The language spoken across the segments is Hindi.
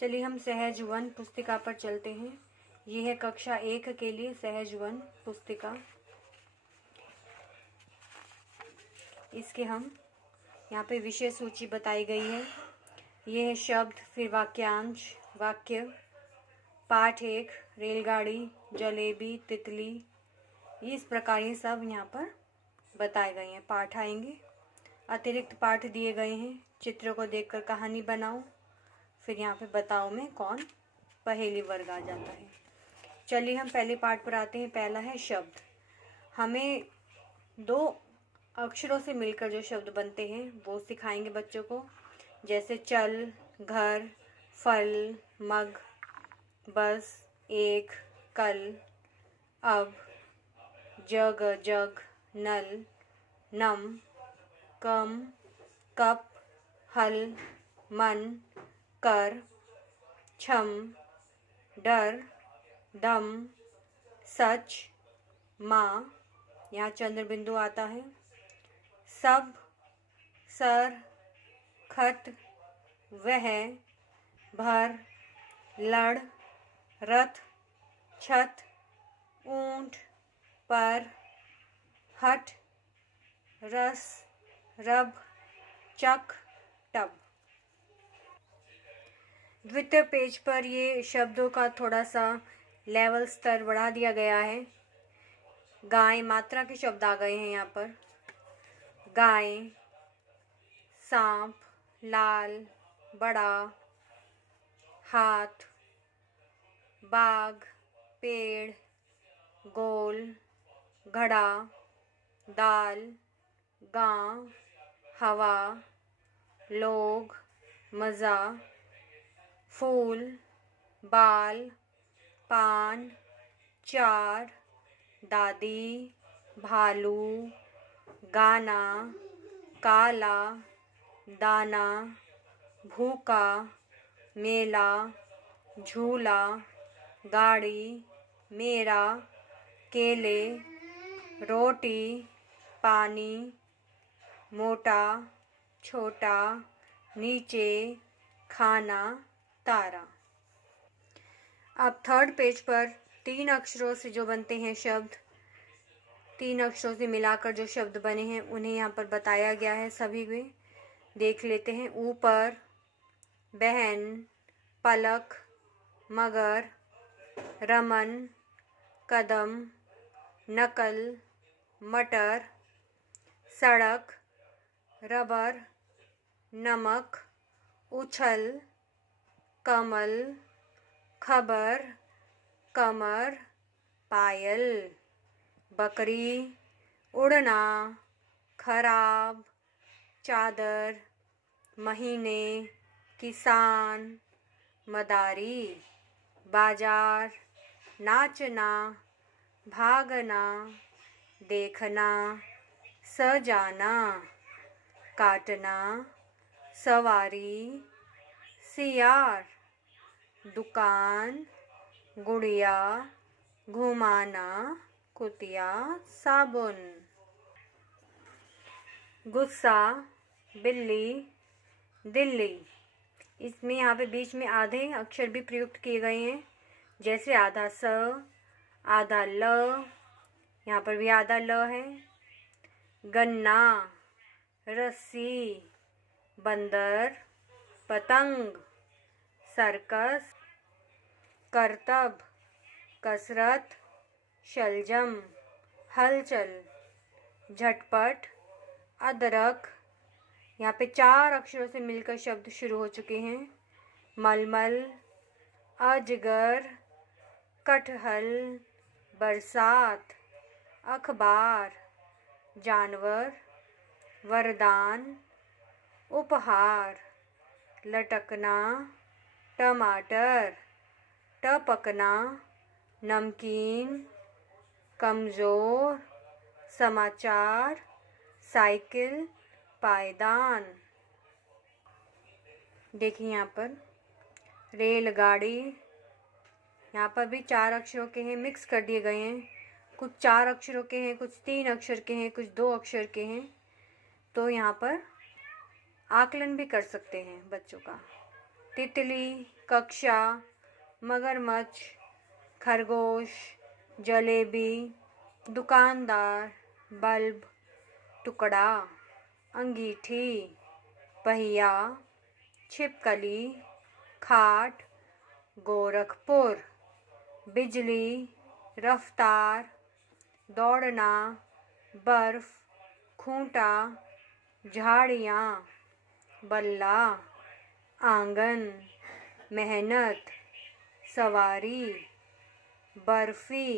चलिए हम सहज वन पुस्तिका पर चलते हैं। ये है कक्षा 1 के लिए सहज वन पुस्तिका। इसके हम यहाँ पे विषय सूची बताई गई है। ये है शब्द, फिर वाक्यांश, वाक्य, पाठ 1 रेलगाड़ी, जलेबी, तितली, इस प्रकार ये सब यहाँ पर बताए गए हैं। पाठ आएंगे, अतिरिक्त पाठ दिए गए हैं। चित्रों को देखकर कहानी बनाओ, फिर यहाँ पे बताओ में कौन पहेली वर्ग आ जाता है। चलिए हम पहले पाठ पर आते हैं। पहला है शब्द। हमें 2 अक्षरों से मिलकर जो शब्द बनते हैं वो सिखाएंगे बच्चों को, जैसे चल, घर, फल, मग, बस, एक, कल, अब, जग, जग, नल, नम, कम, कप, हल, मन, कर, छम, डर, दम, सच, माँ, यहाँ चंद्र बिंदु आता है, सब, सर, खत, वह, भर, लड़, रथ, छत, ऊंट, पर, हट, रस, रब, चक, टब। द्वितीय पेज पर ये शब्दों का थोड़ा सा लेवल स्तर बढ़ा दिया गया है। गाय, मात्रा के शब्द आ गए हैं यहाँ पर। गाय, सांप, लाल, बड़ा, हाथ, बाग, पेड़, गोल, घड़ा, दाल, गांव, हवा, लोग, मज़ा, फूल, बाल, पान, चार, दादी, भालू, गाना, काला, दाना, भूखा, मेला, झूला, गाड़ी, मेरा, केले, रोटी, पानी, मोटा, छोटा, नीचे, खाना, तारा। अब थर्ड पेज पर 3 अक्षरों से जो बनते हैं शब्द, 3 अक्षरों से मिलाकर जो शब्द बने हैं उन्हें यहाँ पर बताया गया है। सभी में देख लेते हैं। ऊपर, बहन, पलक, मगर, रमन, कदम, नकल, मटर, सड़क, रबर, नमक, उछल, कमल, खबर, कमर, पायल, बकरी, उड़ना, खराब, चादर, महीने, किसान, मदारी, बाजार, नाचना, भागना, देखना, सजाना, काटना, सवारी, सियार, दुकान, गुड़िया, घुमाना, कुतिया, साबुन। गुस्सा, बिल्ली, दिल्ली। इसमें यहाँ पे बीच में आधे अक्षर भी प्रयुक्त किए गए हैं, जैसे आधा स, आधा ल, यहाँ पर भी आधा ल है। गन्ना, रस्सी, बंदर, पतंग, सर्कस, करतब, कसरत, शलजम, हलचल, झटपट, अदरक। यहाँ पे 4 अक्षरों से मिलकर शब्द शुरू हो चुके हैं। मलमल, अजगर, कटहल, बरसात, अखबार, जानवर, वरदान, उपहार, लटकना, टमाटर, टपकना, नमकीन, कमज़ोर, समाचार, साइकिल, पायदान। देखिए यहाँ पर रेलगाड़ी, यहाँ पर भी 4 अक्षरों के हैं, मिक्स कर दिए गए हैं। कुछ 4 अक्षरों के हैं, कुछ 3 अक्षर के हैं, कुछ 2 अक्षर के हैं। तो यहाँ पर आकलन भी कर सकते हैं बच्चों का। तितली, कक्षा, मगरमच्छ, खरगोश, जलेबी, दुकानदार, बल्ब, टुकड़ा, अंगीठी, पहिया, छिपकली, खाट, गोरखपुर, बिजली, रफ्तार, दौड़ना, बर्फ, खूंटा, झाड़ियाँ, बल्ला, आंगन, मेहनत, सवारी, बर्फी,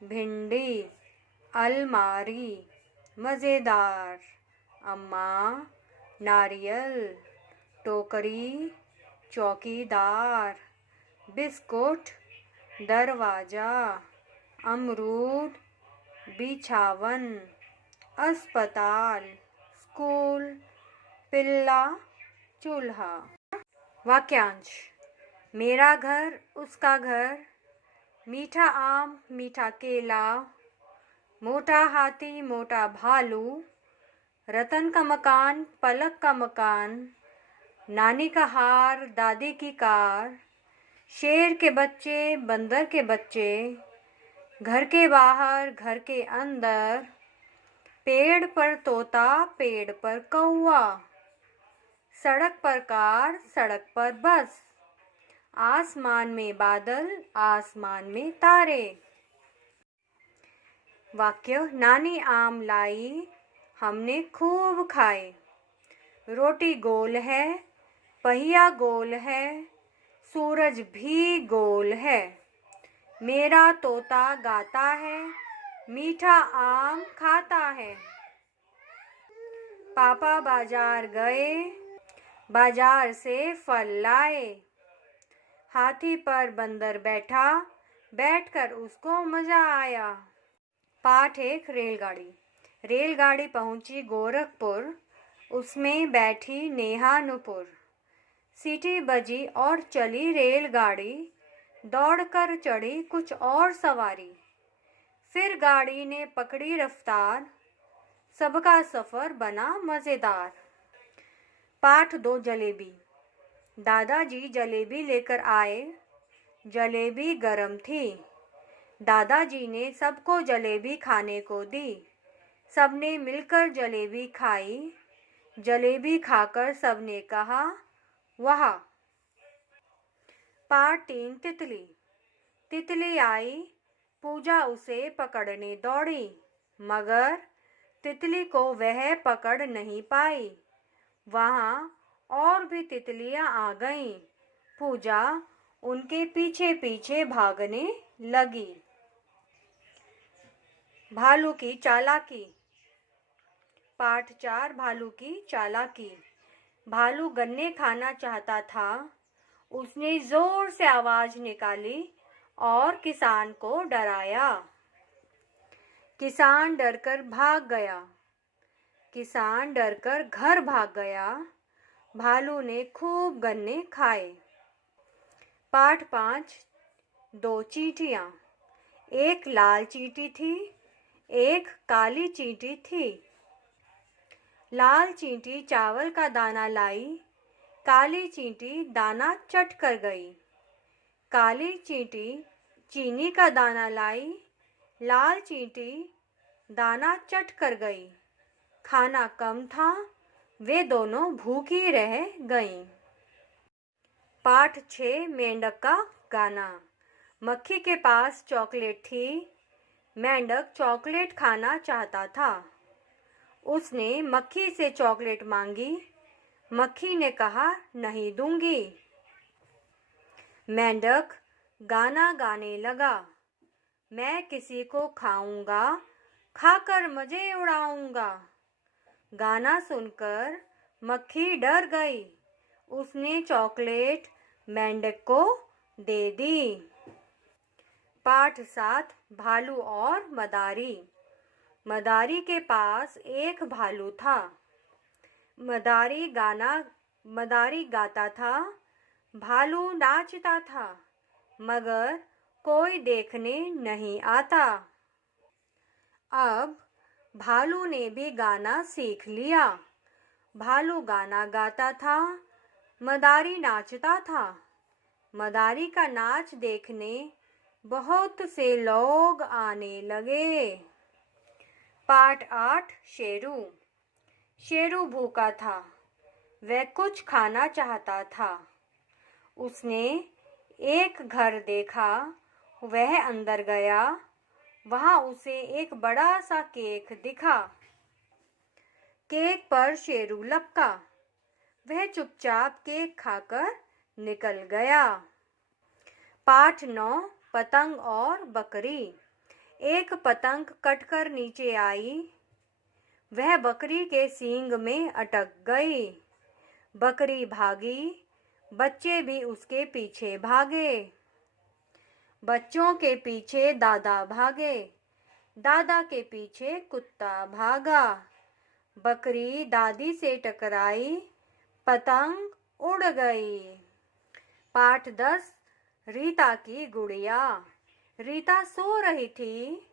भिंडी, अलमारी, मज़ेदार, अम्मा, नारियल, टोकरी, चौकीदार, बिस्कुट, दरवाजा, अमरूद, बिछावन, अस्पताल, स्कूल, पिल्ला, चूल्हा। वाक्यांश। मेरा घर, उसका घर, मीठा आम, मीठा केला, मोटा हाथी, मोटा भालू, रतन का मकान, पलक का मकान, नानी का हार, दादी की कार, शेर के बच्चे, बंदर के बच्चे, घर के बाहर, घर के अंदर, पेड़ पर तोता, पेड़ पर कौवा, सड़क पर कार, सड़क पर बस, आसमान में बादल, आसमान में तारे। वाक्य। नानी आम लाई, हमने खूब खाए। रोटी गोल है, पहिया गोल है, सूरज भी गोल है। मेरा तोता गाता है, मीठा आम खाता है। पापा बाजार गए, बाजार से फल लाए। हाथी पर बंदर बैठा, बैठकर उसको मजा आया। पाठ 1 रेलगाड़ी। रेलगाड़ी पहुंची गोरखपुर, उसमें बैठी नेहा नुपुर। सीटी बजी और चली रेलगाड़ी, दौड़कर चढ़ी कुछ और सवारी। फिर गाड़ी ने पकड़ी रफ्तार, सबका सफर बना मजेदार। पाठ 2 जलेबी। दादाजी जलेबी लेकर आए, जलेबी गरम थी। दादाजी ने सबको जलेबी खाने को दी। सबने मिलकर जलेबी खाई। जलेबी खाकर सबने कहा, वाह। पाठ 3 तितली। तितली आई, पूजा उसे पकड़ने दौड़ी, मगर तितली को वह पकड़ नहीं पाई। वहाँ और भी तितलियां आ गईं। पूजा उनके पीछे पीछे भागने लगी। भालू की चालाकी। पाठ 4 भालू की चालाकी। भालू गन्ने खाना चाहता था। उसने जोर से आवाज निकाली और किसान को डराया। किसान डरकर भाग गया। किसान डरकर घर भाग गया। भालू ने खूब गन्ने खाए। पाठ 5 2 चींटियां। एक लाल चींटी थी, एक काली चींटी थी। लाल चींटी चावल का दाना लाई, काली चींटी दाना चट कर गई। काली चींटी चीनी का दाना लाई, लाल चींटी दाना चट कर गई। खाना कम था, वे दोनों भूखी रह गईं। पाठ 6 मेंढक का गाना। मक्खी के पास चॉकलेट थी। मेंढक चॉकलेट खाना चाहता था। उसने मक्खी से चॉकलेट मांगी। मक्खी ने कहा, नहीं दूंगी। मेंढक गाना गाने लगा, मैं किसी को खाऊंगा, खाकर मजे उड़ाऊंगा। गाना सुनकर मक्खी डर गई। उसने चॉकलेट मेंढक को दे दी। पाठ 7 भालू और मदारी। मदारी के पास एक भालू था। मदारी गाता था, भालू नाचता था, मगर कोई देखने नहीं आता। अब भालू ने भी गाना सीख लिया। भालू गाना गाता था, मदारी नाचता था। मदारी का नाच देखने बहुत से लोग आने लगे। पाठ 8 शेरू। शेरू भूखा था। वह कुछ खाना चाहता था। उसने एक घर देखा। वह अंदर गया। वहां उसे एक बड़ा सा केक दिखा। केक पर शेरू लपका। वह चुपचाप केक खाकर निकल गया। पाठ 9 पतंग और बकरी। एक पतंग कटकर नीचे आई। वह बकरी के सींग में अटक गई। बकरी भागी। बच्चे भी उसके पीछे भागे। बच्चों के पीछे दादा भागे। दादा के पीछे कुत्ता भागा। बकरी दादी से टकराई। पतंग उड़ गई। पाठ 10 रीता की गुड़िया। रीता सो रही थी।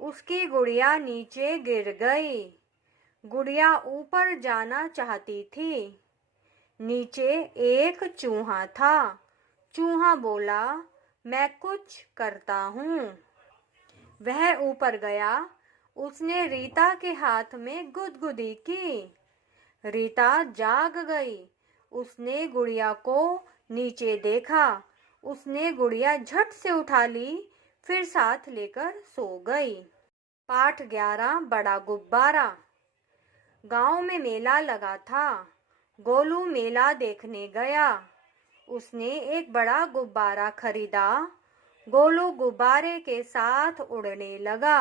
उसकी गुड़िया नीचे गिर गई। गुड़िया ऊपर जाना चाहती थी। नीचे एक चूहा था। चूहा बोला, मैं कुछ करता हूँ। वह ऊपर गया। उसने रीता के हाथ में गुदगुदी की। रीता जाग गई। उसने गुड़िया को नीचे देखा। उसने गुड़िया झट से उठा ली, फिर साथ लेकर सो गई। पाठ 11 बड़ा गुब्बारा। गांव में मेला लगा था। गोलू मेला देखने गया। उसने एक बड़ा गुब्बारा खरीदा। गोलू गुब्बारे के साथ उड़ने लगा।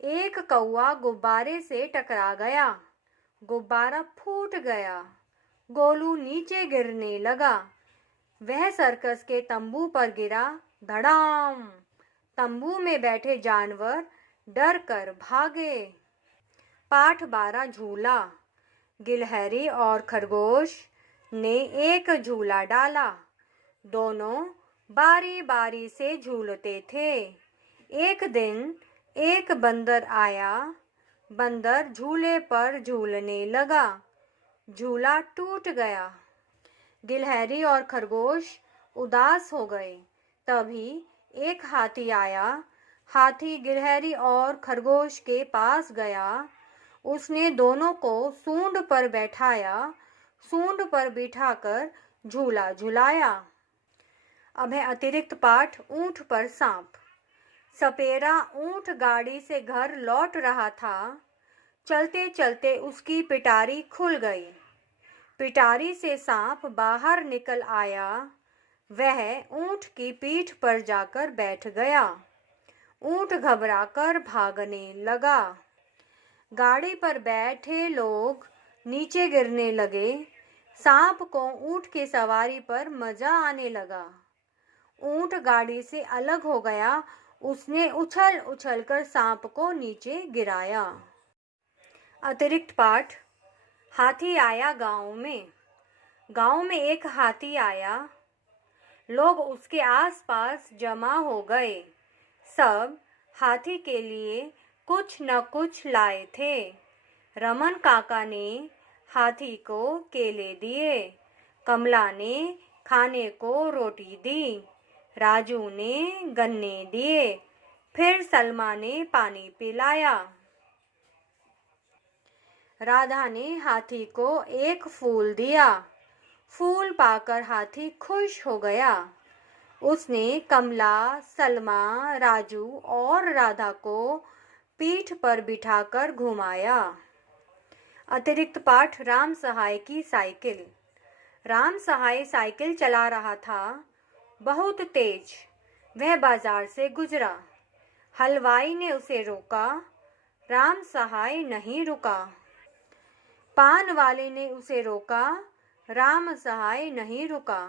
एक कौवा गुब्बारे से टकरा गया। गुब्बारा फूट गया। गोलू नीचे गिरने लगा। वह सर्कस के तंबू पर गिरा। धड़ाम! तंबू में बैठे जानवर डर कर भागे। पाठ 12 झूला। गिलहरी और खरगोश ने एक झूला डाला। दोनों बारी बारी से झूलते थे। एक दिन एक बंदर आया। बंदर झूले पर झूलने लगा। झूला टूट गया। गिलहरी और खरगोश उदास हो गए। तभी एक हाथी आया। हाथी गिलहरी और खरगोश के पास गया। उसने दोनों को सूंड पर बैठाया। सूंड पर बिठाकर झूला झुलाया। अब है अतिरिक्त पाठ ऊंट पर सांप। सपेरा ऊंट गाड़ी से घर लौट रहा था। चलते चलते उसकी पिटारी खुल गई। पिटारी से सांप बाहर निकल आया। वह ऊंट की पीठ पर जाकर बैठ गया। ऊंट घबराकर भागने लगा। गाड़ी पर बैठे लोग नीचे गिरने लगे। सांप को ऊंट की सवारी पर मजा आने लगा। ऊंट गाड़ी से अलग हो गया। उसने उछल उछल कर सांप को नीचे गिराया। अतिरिक्त पाठ हाथी आया गांव में। गांव में एक हाथी आया। लोग उसके आसपास जमा हो गए। सब हाथी के लिए कुछ न कुछ लाए थे। रमन काका ने हाथी को केले दिए। कमला ने खाने को रोटी दी। राजू ने गन्ने दिए। फिर सलमा ने पानी पिलाया। राधा ने हाथी को एक फूल दिया। फूल पाकर हाथी खुश हो गया। उसने कमला, सलमा, राजू और राधा को पीठ पर बिठाकर घुमाया। अतिरिक्त पाठ राम सहाय की साइकिल। राम सहाय साइकिल चला रहा था, बहुत तेज। वह बाजार से गुजरा। हलवाई ने उसे रोका। राम सहाय नहीं रुका। पान वाले ने उसे रोका। राम सहाय नहीं रुका।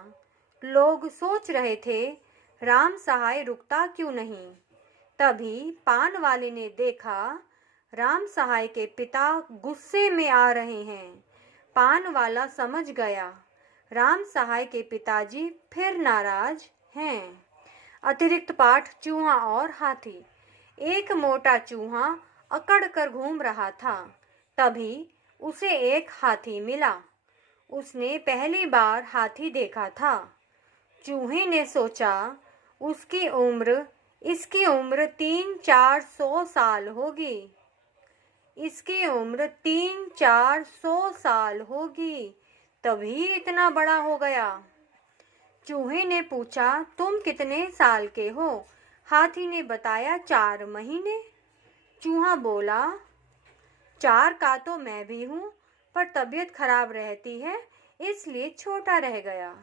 लोग सोच रहे थे, राम सहाय रुकता क्यों नहीं। तभी पान वाले ने देखा, राम सहाय के पिता गुस्से में आ रहे हैं। पान वाला समझ गया, राम सहाय के पिताजी फिर नाराज हैं। अतिरिक्त पाठ चूहा और हाथी। एक मोटा चूहा अकड़ कर घूम रहा था। तभी उसे एक हाथी मिला। उसने पहली बार हाथी देखा था। चूहे ने सोचा उसकी उम्र इसकी उम्र 300-400 साल होगी। इसकी उम्र 300-400 साल होगी, तभी इतना बड़ा हो गया। चूहे ने पूछा, तुम कितने साल के हो? हाथी ने बताया, 4 महीने। चूहा बोला, 4 का तो मैं भी हूँ, पर तबीयत खराब रहती है, इसलिए छोटा रह गया।